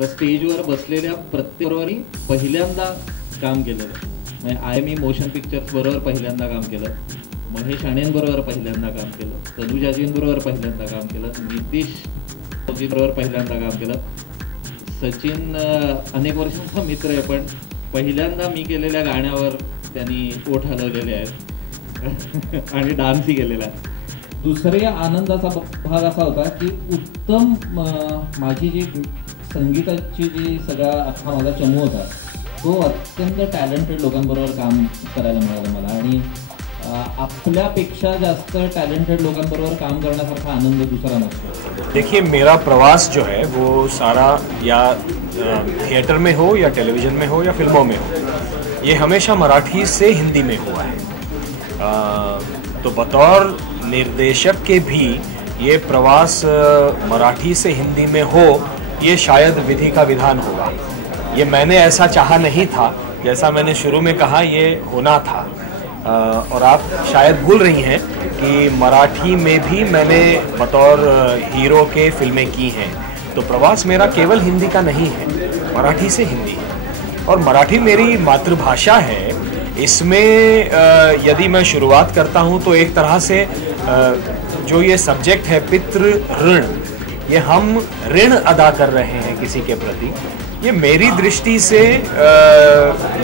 तर स्टेजवर बसलेल्या प्रत्येकाबरोबर पहिल्यांदा काम केलेलं. म्हणजे IME मोशन पिक्चर्स बरोबर पहिल्यांदा काम केलं, महेश आणेंबरोबर पहिल्यांदा काम केलं, तनुजाजींबरोबर पहिल्यांदा काम केलं, नितीश बरोबर पहिल्यांदा काम केलं. सचिन अनेक वर्षांचा मित्र आहे, पण पहिल्यांदा मी केलेल्या गाण्यावर त्यांनी ओठ हलवलेले आहेत आणि डान्सही केलेला आहे. दुसऱ्या आनंदाचा भाग असा होता की उत्तम माझी जी संगीताची जी सगळा अख्खा माझा चमू होता तो अत्यंत टॅलेंटेड लोकांबरोबर काम करायला मिळालं मला. आणि आपल्यापेक्षा जास्त टैलेंटेड लोकांबरोबर काम करण्यासारखा आनंद दूसरा नसतो. देखिए, मेरा प्रवास जो है वो सारा या थिएटर में हो या टेलीविज़न में हो या फिल्मों में हो, ये हमेशा मराठी से हिंदी में हुआ है. तो बतौर निर्देशक के भी ये प्रवास मराठी से हिंदी में हो, ये शायद विधि का विधान होगा. ये मैंने ऐसा चाहा नहीं था, जैसा मैंने शुरू में कहा ये होना था. और आप शायद भूल रही हैं कि मराठी में भी मैंने बतौर हीरो के फिल्में की हैं. तो प्रवास मेरा केवल हिंदी का नहीं है, मराठी से हिंदी है. और मराठी मेरी मातृभाषा है. इसमें यदि मैं शुरुआत करता हूँ तो एक तरह से जो ये सब्जेक्ट है पितृ ऋण, ये हम ऋण अदा कर रहे हैं किसी के प्रति. ये मेरी दृष्टि से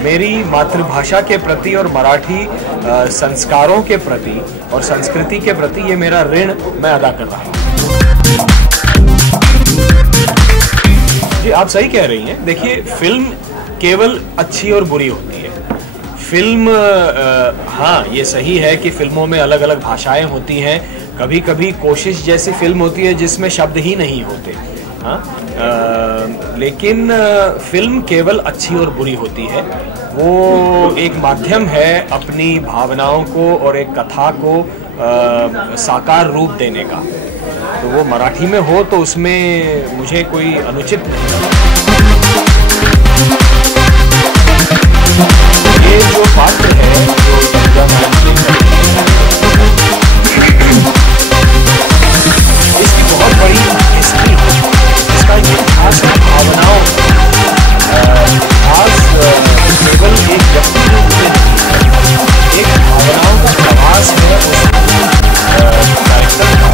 मेरी मातृभाषा के प्रति और मराठी संस्कारों के प्रति और संस्कृति के प्रति ये मेरा ऋण मैं अदा कर रहा हूँ. जी, आप सही कह रही हैं. देखिए, फिल्म केवल अच्छी और बुरी होती है. फिल्म हाँ, ये सही है कि फिल्मों में अलग अलग भाषाएं होती हैं. कभी कभी कोशिश जैसी फिल्म होती है जिसमें शब्द ही नहीं होते. हाँ, लेकिन फिल्म केवल अच्छी और बुरी होती है. वो एक माध्यम है अपनी भावनाओं को और एक कथा को साकार रूप देने का. तो वो मराठी में हो तो उसमें मुझे कोई अनुचित नहीं. ये जो पात्र है इसकी बहुत बड़ी हिस्ट्री है. इसका ये खास भावनाओं खास केवल एक व्यक्ति रूप में नहीं, एक भावनाओं का प्रवास है उस कैरेक्टर का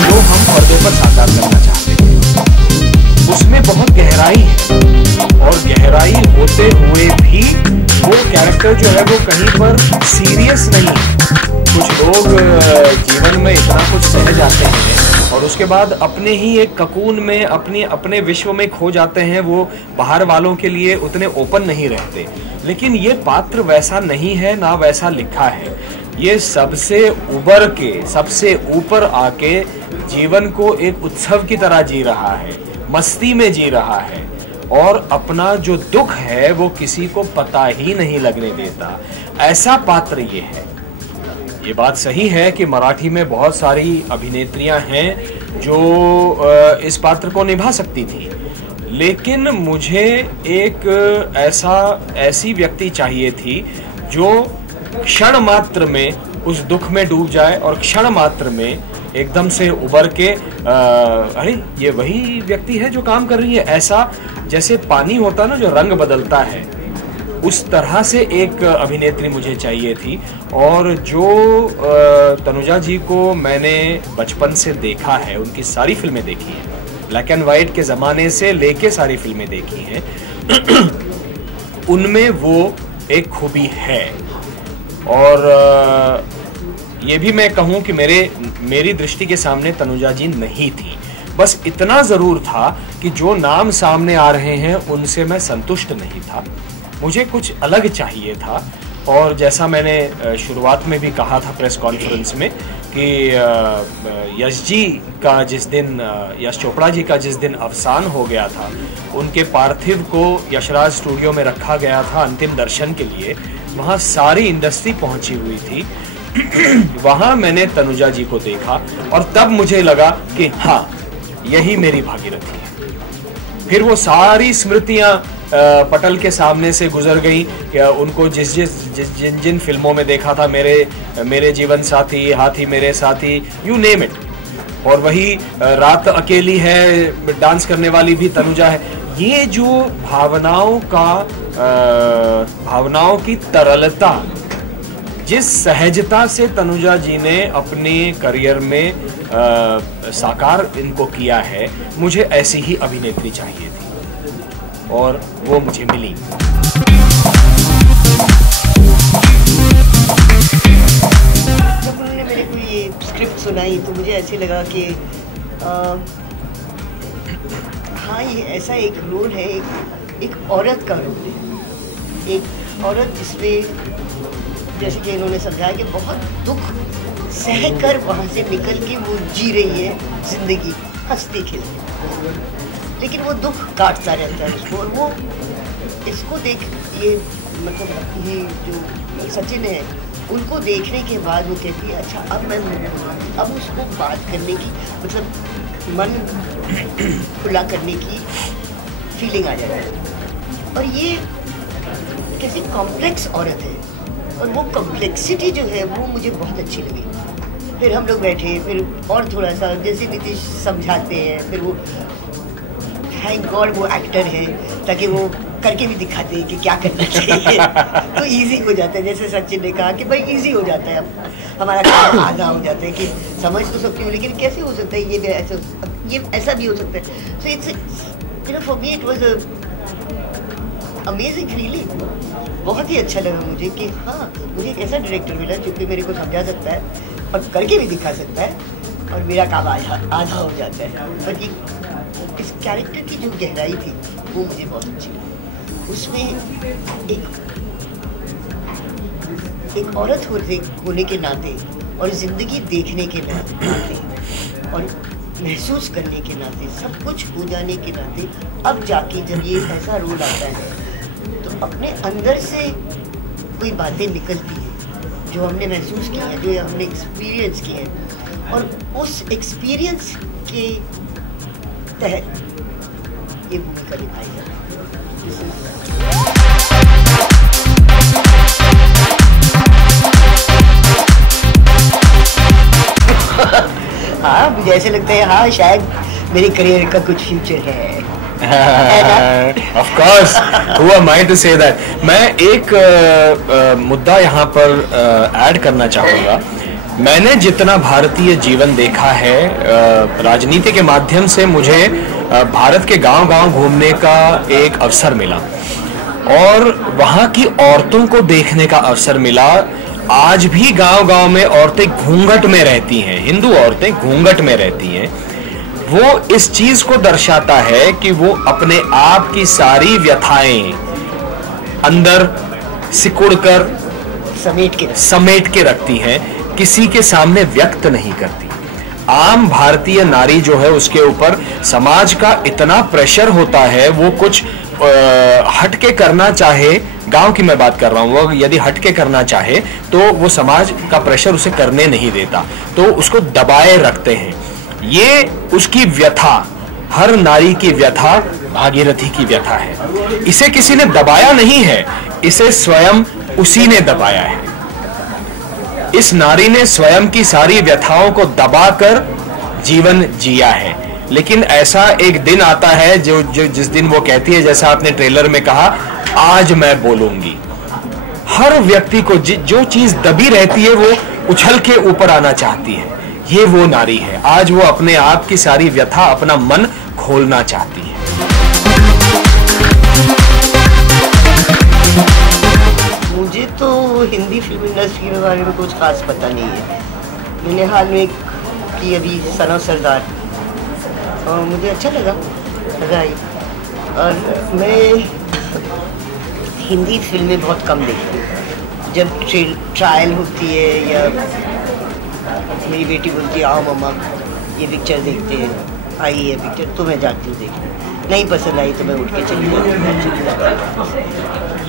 जो हम पर्दे पर साकार करना चाहते हैं. उसमें बहुत गहराई है और गहराई होते हुए भी वो कैरेक्टर जो है वो कहीं पर सीरियस नहीं है. कुछ लोग जीवन में इतना कुछ सह जाते हैं और उसके बाद अपने ही एक ककून में अपने विश्व में खो जाते हैं. वो बाहर वालों के लिए उतने ओपन नहीं रहते. लेकिन ये पात्र वैसा नहीं है, ना वैसा लिखा है. ये सबसे उबर के सबसे ऊपर आके जीवन को एक उत्सव की तरह जी रहा है, मस्ती में जी रहा है और अपना जो दुख है वो किसी को पता ही नहीं लगने देता. ऐसा पात्र ये है. ये बात सही है कि मराठी में बहुत सारी अभिनेत्रियां हैं जो इस पात्र को निभा सकती थी. लेकिन मुझे एक ऐसी व्यक्ति चाहिए थी जो क्षण मात्र में उस दुख में डूब जाए और क्षण मात्र में एकदम से उबर के अरे ये वही व्यक्ति है जो काम कर रही है. ऐसा जैसे पानी होता है ना जो रंग बदलता है, उस तरह से एक अभिनेत्री मुझे चाहिए थी. और जो तनुजा जी को मैंने बचपन से देखा है, उनकी सारी फिल्में देखी हैं, ब्लैक एंड वाइट के ज़माने से लेके सारी फिल्में देखी हैं, उनमें वो एक खूबी है. और ये भी मैं कहूँ कि मेरी दृष्टि के सामने तनुजा जी नहीं थी. बस इतना ज़रूर था कि जो नाम सामने आ रहे हैं उनसे मैं संतुष्ट नहीं था. मुझे कुछ अलग चाहिए था. और जैसा मैंने शुरुआत में भी कहा था प्रेस कॉन्फ्रेंस में कि यश जी का जिस दिन यश चोपड़ा जी का जिस दिन अवसान हो गया था, उनके पार्थिव को यशराज स्टूडियो में रखा गया था अंतिम दर्शन के लिए. वहाँ सारी इंडस्ट्री पहुँची हुई थी. वहाँ मैंने तनुजा जी को देखा और तब मुझे लगा कि हाँ, यही मेरी भागीरथी है. फिर वो सारी स्मृतियाँ पटल के सामने से गुजर गई. उनको जिन फिल्मों में देखा था, मेरे जीवन साथी, हाथी मेरे साथी, यू नेम इट. और वही रात अकेली है, डांस करने वाली भी तनुजा है. ये जो भावनाओं की तरलता, जिस सहजता से तनुजा जी ने अपने करियर में साकार इनको किया है, मुझे ऐसी ही अभिनेत्री चाहिए थी और वो मुझे मिली। जब उन्होंने मेरे को ये स्क्रिप्ट सुनाई तो मुझे ऐसे लगा कि हाँ, ये ऐसा एक रोल है, एक औरत का रोल है, एक औरत जिसमें जैसे कि इन्होंने समझाया कि बहुत दुख सह कर वहाँ से निकल के वो जी रही है जिंदगी हंसते खेलते, लेकिन वो दुख काटता रहता है उसको। और वो इसको देख ये मतलब ये जो सचिन है, उनको देखने के बाद वो कहती है अच्छा अब उसको बात करने की मतलब मन खुला करने की फीलिंग आ जाती है। और ये कैसी कॉम्प्लेक्स औरत है, और वो कॉम्प्लेक्सिटी जो है वो मुझे बहुत अच्छी लगी। फिर हम लोग बैठे, फिर और थोड़ा सा जैसे नीतीश समझाते हैं, फिर वो थैंक गॉड वो एक्टर है ताकि वो करके भी दिखाते हैं कि क्या करना चाहिए तो इजी हो जाता है। जैसे सचिन ने कहा कि भाई इजी हो जाता है, हमारा काम आधा हो जाता है कि समझ तो सकती हूँ लेकिन कैसे हो सकता है ये ऐसा भी हो सकता है। So it's for me it was amazing feeling. बहुत ही अच्छा लगा मुझे कि हाँ, मुझे एक ऐसा डायरेक्टर मिला जो कि मेरे को समझा सकता है और करके भी दिखा सकता है और मेरा काम आधा हो जाता है। बट इस कैरेक्टर की जो गहराई थी वो मुझे बहुत अच्छी लगी। उसमें एक औरत होने के नाते और ज़िंदगी देखने के नाते और महसूस करने के नाते, सब कुछ हो जाने के नाते, अब जाके जब ये ऐसा रोल आता है तो अपने अंदर से कोई बातें निकलती हैं जो हमने महसूस की है, जो हमने एक्सपीरियंस की है, और उस एक्सपीरियंस के तहत ये भूमिका निभाई जाती है। हाँ, मुझे ऐसे लगता है हाँ शायद मेरे करियर का कुछ फ्यूचर है। Of course, who am I to say that? मैं एक मुद्दा यहाँ पर ऐड करना चाहूँगा। मैंने जितना भारतीय जीवन देखा है, राजनीति के माध्यम से मुझे भारत के गांव-गांव घूमने का एक अवसर मिला और वहाँ की औरतों को देखने का अवसर मिला। आज भी गांव-गांव में औरतें घूंघट में रहती हैं, हिंदू औरतें घूंघट में रहती हैं। वो इस चीज को दर्शाता है कि वो अपने आप की सारी व्यथाएं अंदर सिकुड़कर समेट के रखती हैं, किसी के सामने व्यक्त नहीं करती। आम भारतीय नारी जो है उसके ऊपर समाज का इतना प्रेशर होता है, वो कुछ हटके करना चाहे, गांव की मैं बात कर रहा हूं, वो यदि हटके करना चाहे तो वो समाज का प्रेशर उसे करने नहीं देता, तो उसको दबाए रखते हैं। ये उसकी व्यथा, हर नारी की व्यथा भागीरथी की व्यथा है। इसे किसी ने दबाया नहीं है, इसे स्वयं उसी ने दबाया है। इस नारी ने स्वयं की सारी व्यथाओं को दबाकर जीवन जिया है। लेकिन ऐसा एक दिन आता है जो जिस दिन वो कहती है, जैसा आपने ट्रेलर में कहा, आज मैं बोलूंगी। हर व्यक्ति को जो चीज दबी रहती है वो उछल के ऊपर आना चाहती है। ये वो नारी है, आज वो अपने आप की सारी व्यथा, अपना मन खोलना चाहती है। मुझे तो हिंदी फिल्म इंडस्ट्री के बारे में कुछ खास पता नहीं है। मैंने हाल में की अभी सना सरदार, और मुझे अच्छा लगा ही। और मैं हिंदी फिल्में बहुत कम देखती हूँ। जब ट्रायल होती है या मेरी बेटी बोलती है आओ मम्मा ये पिक्चर देखते हैं, आई है पिक्चर, तो मैं जाती हूँ देखने। नहीं पसंद आई तो मैं उठ के चली जाती हूँ।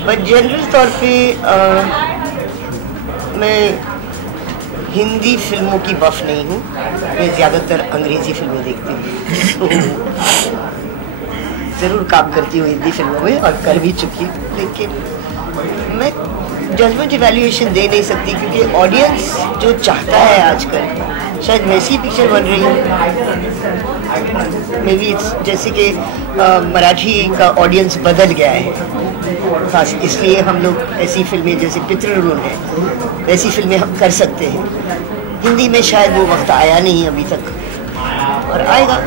बट जनरल तौर पे मैं हिंदी फिल्मों की बफ नहीं हूँ, मैं ज़्यादातर अंग्रेज़ी फिल्में देखती हूँ। ज़रूर काम करती हूँ हिंदी फिल्मों में और कर भी चुकी हूँ, लेकिन मैं जजमेंट इवैल्यूएशन दे नहीं सकती, क्योंकि ऑडियंस जो चाहता है आजकल शायद वैसी पिक्चर बन रही है। मे बी जैसे कि मराठी का ऑडियंस बदल गया है, खास इसलिए हम लोग ऐसी फिल्में जैसे पितृऋण है वैसी फिल्में हम कर सकते हैं। हिंदी में शायद वो वक्त आया नहीं अभी तक, और आएगा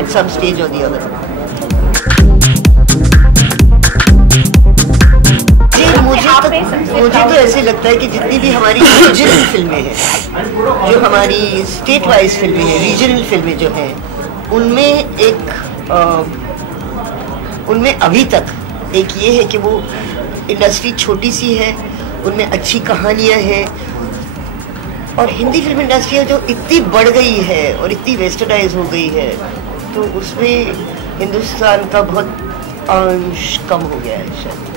एट सम स्टेज और दी अदर। मुझे तो ऐसे लगता है कि जितनी भी हमारी रीजनल फिल्में हैं, जो हमारी स्टेट वाइज फिल्में हैं, रीजनल फिल्में जो हैं, उनमें अभी तक एक ये है कि वो इंडस्ट्री छोटी सी है, उनमें अच्छी कहानियाँ हैं, और हिंदी फिल्म इंडस्ट्री जो इतनी बढ़ गई है और इतनी वेस्टर्नाइज हो गई है, तो उसमें हिंदुस्तान का बहुत अंश कम हो गया है शायद।